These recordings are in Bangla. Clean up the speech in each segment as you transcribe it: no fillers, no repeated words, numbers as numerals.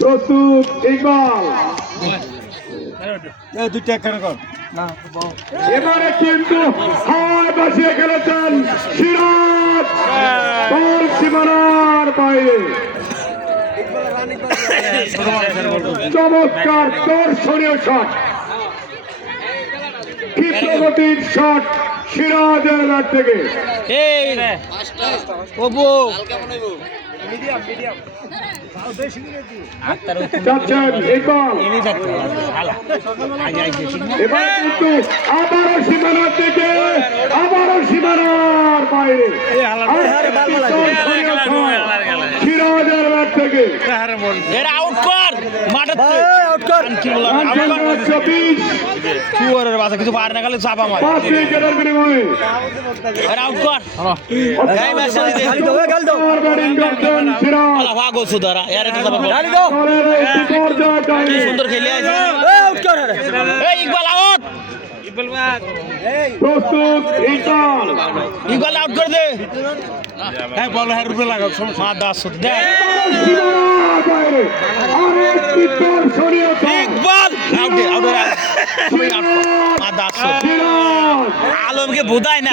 প্রস্তুত ইকবাল এবারে কিন্তু হাওয়ায় বাসিয়ে খেলেছেন সিরাজ গোল সীমানার বাইরে চমৎকার দর্শনীয় শট ক্ষিপ্রগতির শট সিরাজের ব্যাট থেকে যাচ্ছেন ইকবাল এবার কিন্তু আবারও সীমানার দিকে আবারও সীমানার বাইরে সিরাজের ব্যাট থেকে কিছু পারে না খালি চাপা মার আউট কর সুন্দর খেলে ইকবাল আউট প্রস্তুত ইকবাল আউট করে দে হ্যাঁ বল হ্যাঁ রুপে লাগাও সমস্যা 10 ইকবাল আলমকে বোধায় না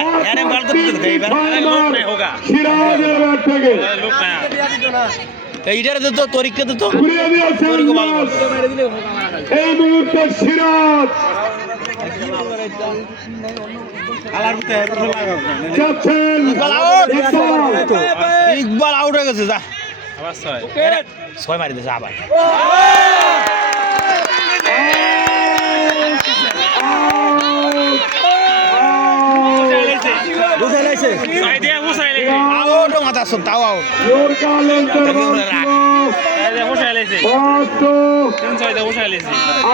এইটার তো তরিকটা তো এই মুহূর্তে সিরাজ ইকবাল আউট হয়ে গেছে যা ছয় মারি দিয়েছে আবার মাথা তাও আউট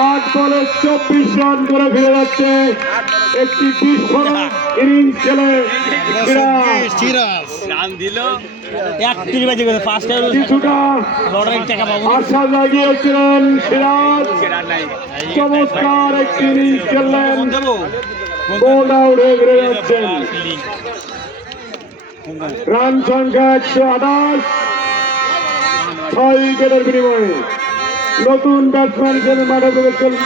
আট বলে 24 রান করে ফিরে যাচ্ছে একটি বিস্ফোরক ইনিংস খেলে কিছুটা আশা জাগিয়েছিলেন সিরাজ চমৎকার একটি ইনিংস খেললেন বোল্ড আউট হয়ে ফিরে যাচ্ছেন রান সংখ্যা 128 6 উইকেটের বিনিময়ে নতুন ব্যাটসম্যান হিসেবে মাঠে প্রবেশ করলেন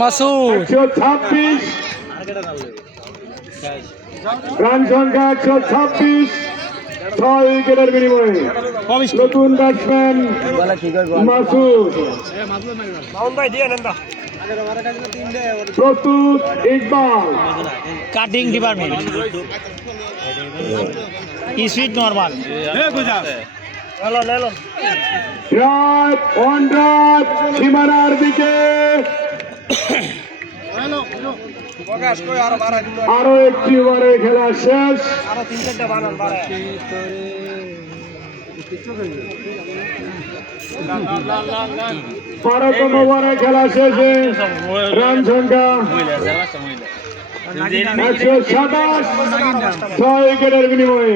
মাসুদ 126 রান সংখ্যা 126 6 উইকেটের বিনিময়ে নতুন ব্যাটসম্যান মাসুদ প্রস্তুত Iqbal cutting department speed normal সীমানার দিকে আরো একটি ওভারে খেলা শেষ বারোতম ওভারে খেলা শেষে রান সংখ্যা 127 6 উইকেটের বিনিময়ে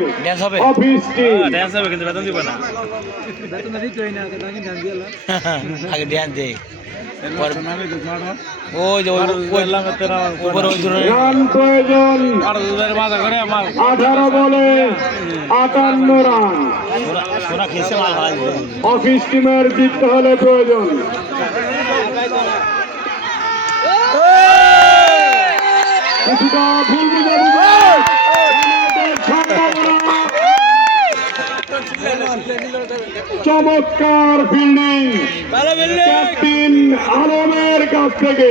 অফিসটি রান প্রয়োজন 18 বলে 58 রান অফিস টিমের জিততে হলে প্রয়োজন কিছুটা ভুল চমৎকার ফিল্ডিং ক্যাপ্টেন আলমের কাছ থেকে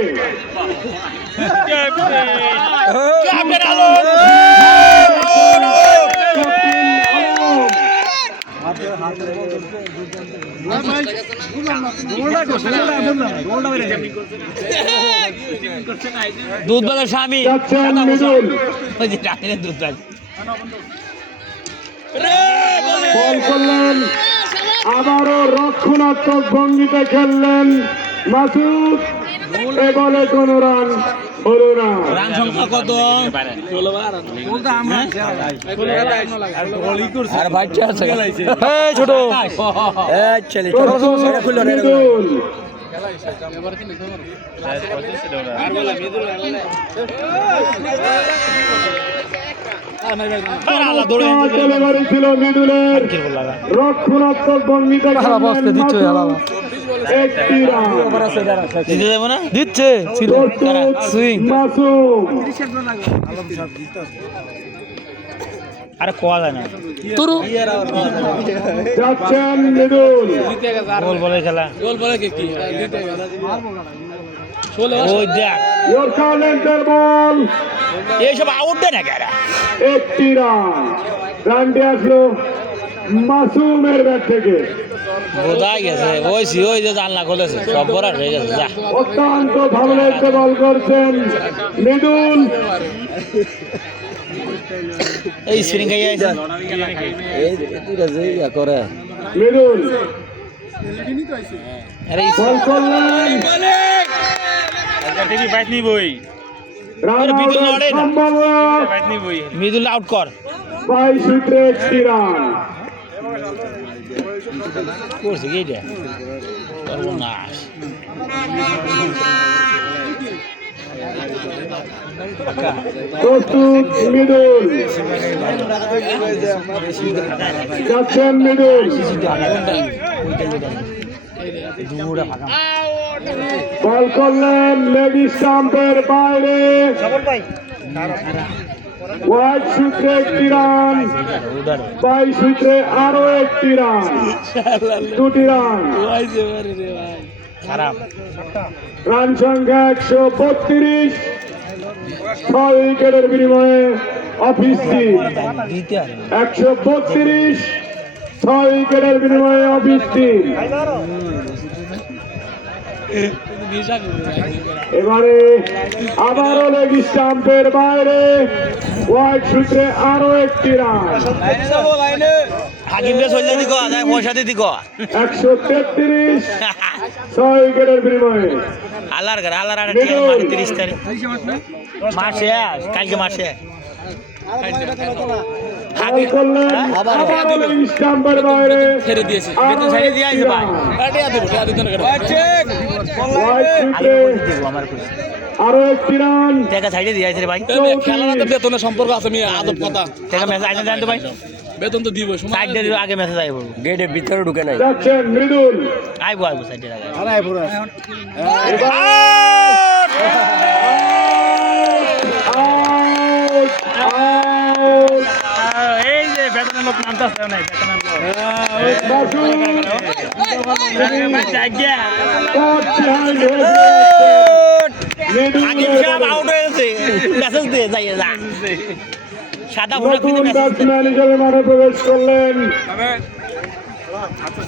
দুধ বাজার স্বামী দুধ বল করলেন আবারও রক্ষণাত্মক ভঙ্গিতে খেললেন মাসুদ এ বলে কোন রান হলো না রান সংখ্যা কত আর ভাইটা আছে এই ছোট এই চলে খুললো রে আর বলা মিদুল ডেলিভারি ছিল মৃদুলের রক্ষণাত্মক ভঙ্গিতে একটি রান দিচ্ছে সুইং মাসুম আরে কোয়া যায় না তুরু যাচ্ছেন মৃদুল গোল বলে খেলা ওই দেখ ইয়র্কারের বল এইসব আউট দেয় না কেরা একটি রান রানটি আসলো মাসুমের ব্যাট থেকে বোঝাই গেছে ওই যে জানলা খুলেছে সব বড় হয়ে গেছে যা অত্যন্ত ভালো লাগছে বল করছেন মৃদুল এই স্প্রিং খাইয়ে আছে মৃদুল আরে বল করলেন বাইট নিবই রান বিদুল আউটের লড়ে না। সম্ভাবনা মৃদুল আউট কর 22 উইকেটে একটি রান করছে কি এটা সর্বনাশ প্রস্তুত মৃদুল যাচ্ছেন মৃদুল বল করলেন লেগ স্টাম্পের বাইরে ওয়াইড সূত্রে একটি রান 22 উইকেটে আরো একটি রান দুটি রান খারাপ রান সংখ্যা 132 6 উইকেটের বিনিময়ে অফিস টিম দিতে আর 132 6 উইকেটের বিনিময়ে অফিস টিম এবারে আবারও লেগ স্টাম্পের বাইরে ওয়াইড সূত্রে আরো একটি রান হাকিম রে চলে দিকো আয় পয়সা দি দিকো 133 6 উইকেটের বিনিময়ে আলার ঘর আলার আড়ে 30 তারিখ মাসে কালকে মাসে বল করলেন আবারও লেগ স্টাম্পের বাইরে ছেড়ে দিয়েছে বেতন ছেড়ে দিয়ে আইছে ভাই ওয়াইড সূত্রে আমার কই আরো একটি রান টাকা ছাইড়ে দিয়ে আইছে রে ভাই খেলার বেতনের সম্পর্ক আছে আমি আদব কথা টাকা মেসেজ আইনা জানতো ভাই বেতন তো দিব সময় সাইড দিয়ে আগে মেসেজ আইবো গেটের ভিতরে ঢুকে নাই যাচ্ছেন মৃদুল আইবো সাইড দিয়ে আগে আউট আউট এই যে বেতনের লোক নামতাছে না বেতনের লোক জায়গা হাকিম সাহেব আউট হয়েছে মেসেজ দিয়ে যাই যা সাদা ভুলে নতুন কিন্তু মেসেজ ব্যাটসম্যান হিসেবে মাঠে প্রবেশ করলেন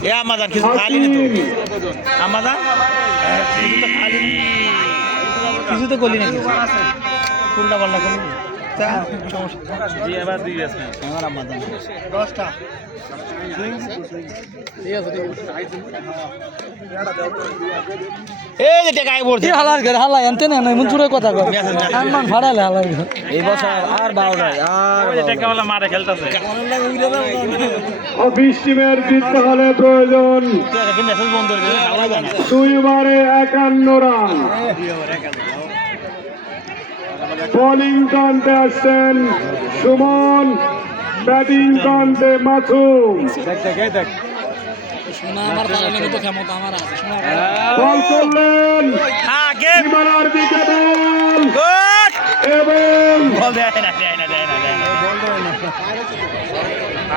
এ আমাদের কিছু খালি নি তো আমাদের কিছু তো খালি নি কিছু তো করলি না কিছু উল্টা পাল্টা করলি জি এবার দুই ব্যাটসম্যান আমার আমাদের 10টা এই যে টাকা আই পড়ছে হালার ঘর হালা আনতে না মন চুরে কথা কর সম্মান ফাড়ালে হালার ঘর এই বছর আর বাউ নাই আর ওই যে টাকাওয়ালা মারে খেলতাছে অফিস টিমের জিততে হলে প্রয়োজন তুই মেসেজ বন্ধ করে দিলে খাওয়া যায় না 2 ওভারে 51 রান বোলিং কান্তে আসছেন সুমন ব্যাটিং কান্তে মাসুম সোনা আমার পালানোর মতো ক্ষমতা আমার আছে সোনা বল করলেন হ্যাঁ গেম সীমানার দিকে বল গুড এবং বল দেয় না বল দেয় না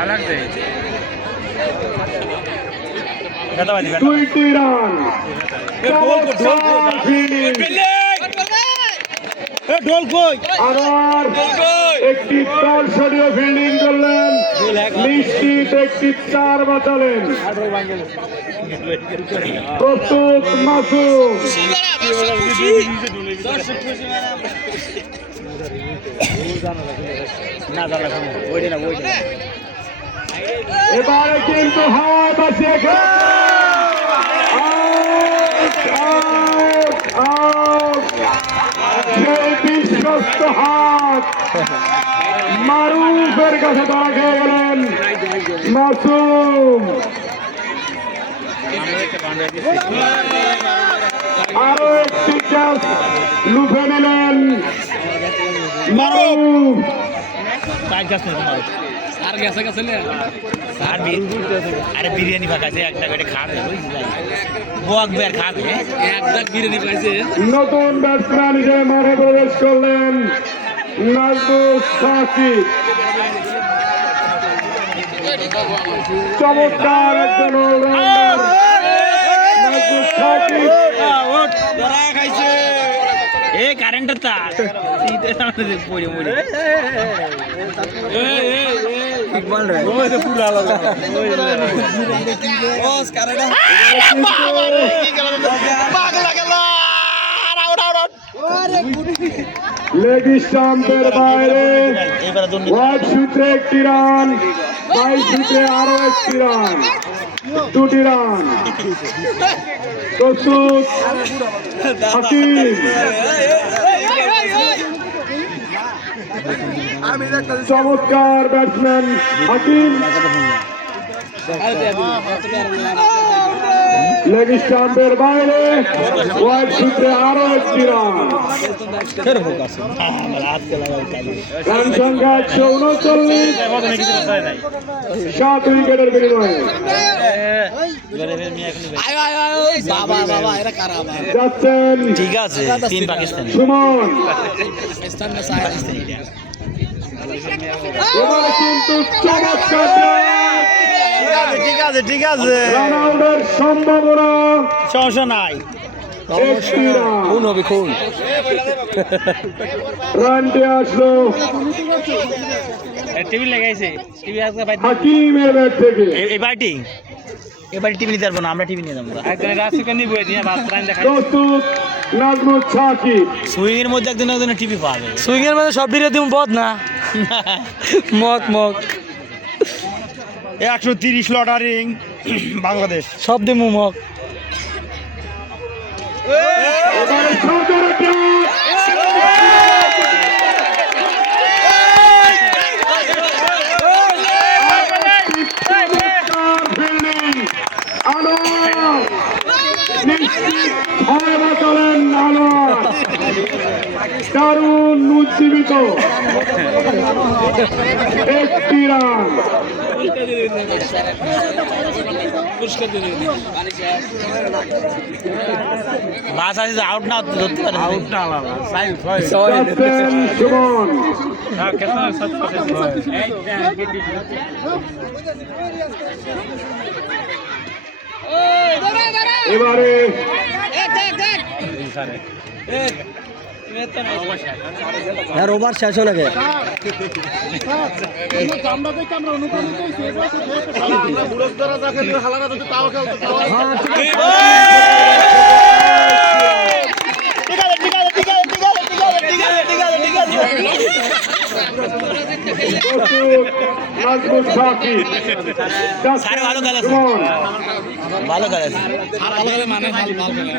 আলাগ দে কথা বাজি 2টি রান ঢোল কই আবার একটি তার সরিয়ে ফিল্ডিং করলেন নিশ্চিত একটি 4 বাঁচালেন প্রস্তুত মাসুম না জানা ওইটা না এবারে কিন্তু হাওয়ায় বাঁচিয়ে সেই বিশ্বস্ত হাত মারুফের কাছে তারা খেয়ে গেলেন মাসুম আরো একটি ক্যাচ লুফে নিলেন মারুফ সাইড গাছ নেই তোমার আর গেছে গেছে লে আর আরে বিরিয়ানি পাকাছে একটা করে খাবে বোয়াক বের খাবে এক দাগ বিরিয়ানি পাইছে নতুন ব্যাটসম্যান হিসেবে মাঠে প্রবেশ করলেন নাজমুল সাকিব। চমৎকার একজন অলরাউন্ডার নাজমুল সাকিব। এ কারেন্টের তার পড়ে মরে লেগ স্টাম্পের বাইরে ওয়াইড সূত্রে একটি রান, বাই সূত্রে আরো একটি রান, 2টি রান। প্রস্তুত হাকিম। চমৎকার ব্যাটসম্যান হাকিম। লেগ স্টাম্পের বাইরে ওয়াইড সূত্রে আরো একটি রান। রান সংখ্যা 139, 7 উইকেটের বিনিময়ে বাবা বাবা এরা কারা বাবা যাচ্ছেন ঠিক আছে তিন পাকিস্তানি সুমন। পাকিস্তান না সাহেব এবার কিন্তু চমৎকার ঠিক আছে রান আউটের সম্ভাবনা। সমস্যা নাই একটি রান। খুন হবে খুন। রানটি আসলো টিভি লাগাইছে টিভি আজকে হাকিমের ব্যাট থেকে। এবারে টিভি নিতে পারবো না আমরা টিভি নিয়ে যাবো একজন রাশিকে নিবো দিয়ে রান দেখাই প্রস্তুত নাজমুল সাকিব। সুইং এর মধ্যে একজন টিভি পাবে সুইং এর মধ্যে সব বিরোধী পথ না মগ মগ 130 লটারিং বাংলাদেশ সব দিমু মগ। এবারে সরকার দারুণ উজ্জীবিত একটি রান। পুরস্কার দিয়ে দিন বাস আছে আউট না ধরতে পারে আউট না ক্যাপ্টেন সুমন। এবারে ওভার শেষ হয়ে লাগে নাজমুল সাকিব। স্যার ভালো খেলেছে সুমন। ভালো খেলেছে আর ভালো করে মানে ভালো ভালো খেলে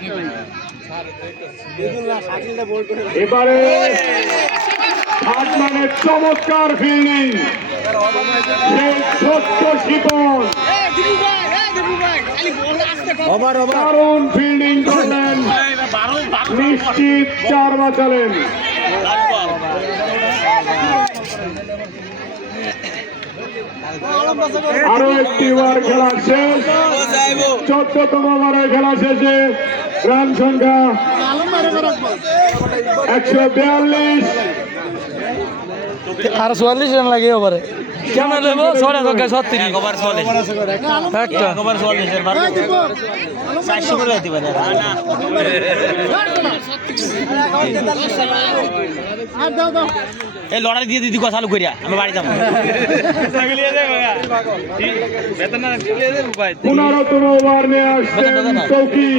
এবারে হাটম্যানের চমৎকার ফিল্ডিং, সেই ছোট্ট শিপন দারুণ ফিল্ডিং করলেন, নিশ্চিত 4 বাঁচালেন। আরো একটি ওভার খেলা শেষ, 14তম ওভারে খেলা শেষে রান সংখ্যা 142। আর 44 রান লাগে ওভারে কেমন লেবো 36 একবার চলে একটা একবার চলে এর বার 400 করে দিতে পারে এই লড়াই দিয়ে দিদি কথা চালু করিয়া আমি বাড়ি যাবো 15তম ওভার নিয়ে আসছেন চৌকি।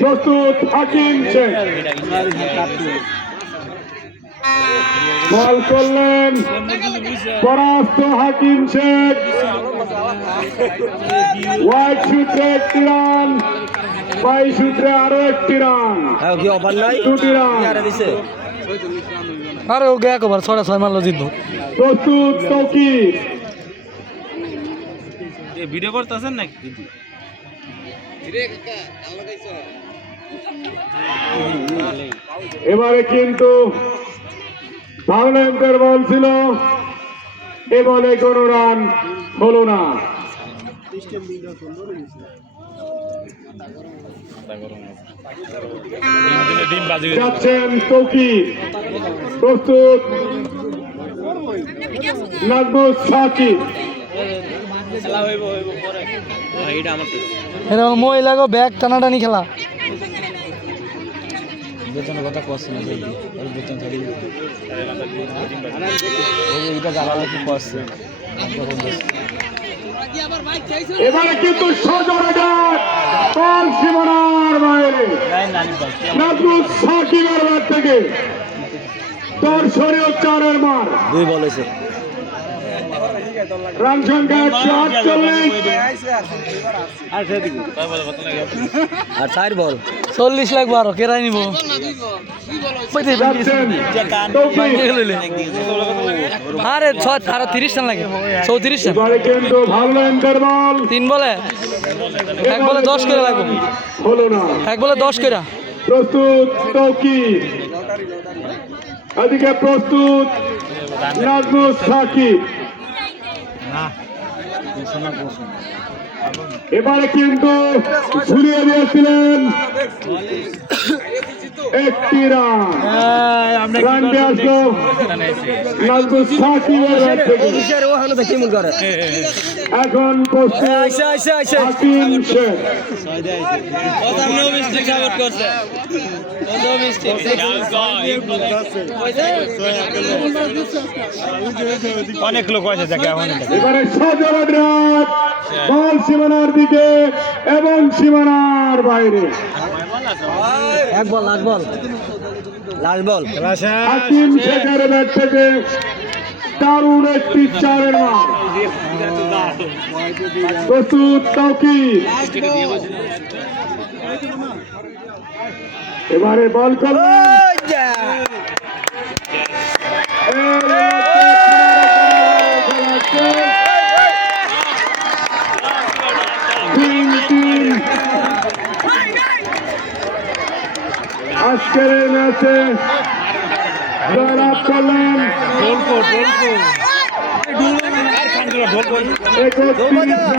প্রস্তুত হাকিম শেখ। বল করলেন পরাস্ত হাকিম শেখ। ওয়াইড সূত্রে একটি রান, বাই সূত্রে আরো একটি রান, 2টি রান। আরে ও এক ওভার 6.5 মারলো জিতবো। প্রস্তুত চৌকি। ভিডিও করতেছেন নাকি এবারে কিন্তু ভালো বল ছিল, এ বলে কোনো রান হলো না। ডিম বাজি যাচ্ছেন তৌকির, প্রস্তুত নাজমুল সাকিব। এটা মহিলা গো ব্যাগ টানাটানি খেলা। বেতনের কথা করছে না বেতন থাকি এটা জ্বালা কি করছে এবারে কিন্তু সজোরে ডাক, বল সীমানার বাইরে। নাজমুল সাকিবের ব্যাট থেকে দর্শনীয় চারের মার। দুই বলেছে রান সংখ্যা 48। আর 4 বল 40 লাখ 12 কেরাই নিব। যাচ্ছেন তৌকির। আরে 30 রান লাগে 34 রান। এবারে কিন্তু ভালো ইন্টারভাল, 3 বলে 1 বলে 10 করে লাগবে। হলো না। 1 বলে 10 করে। প্রস্তুত তৌকির, এদিকে প্রস্তুত নাজমুল সাকিব। এবারে কিন্তু ঘুরিয়ে দিয়েছিলেন একটি রান। রানটি আসলো নাজমুল সাকিবের ব্যাট থেকে। এখন প্রস্তুত হাকিম শেখ। অনেক লোক আছে দেখে এবারে সজোরে ড্রাইভ, বল সীমানার দিকে এবং সীমানার বাইরে। 1 বল লাস্ট বল হাকিম শেখের ব্যাট থেকে দারুণ একটি চারের মার। প্রস্তুত তৌকির, এবারে বল করলেন। আজকের এই ম্যাচে জয়লাভ করলেন 31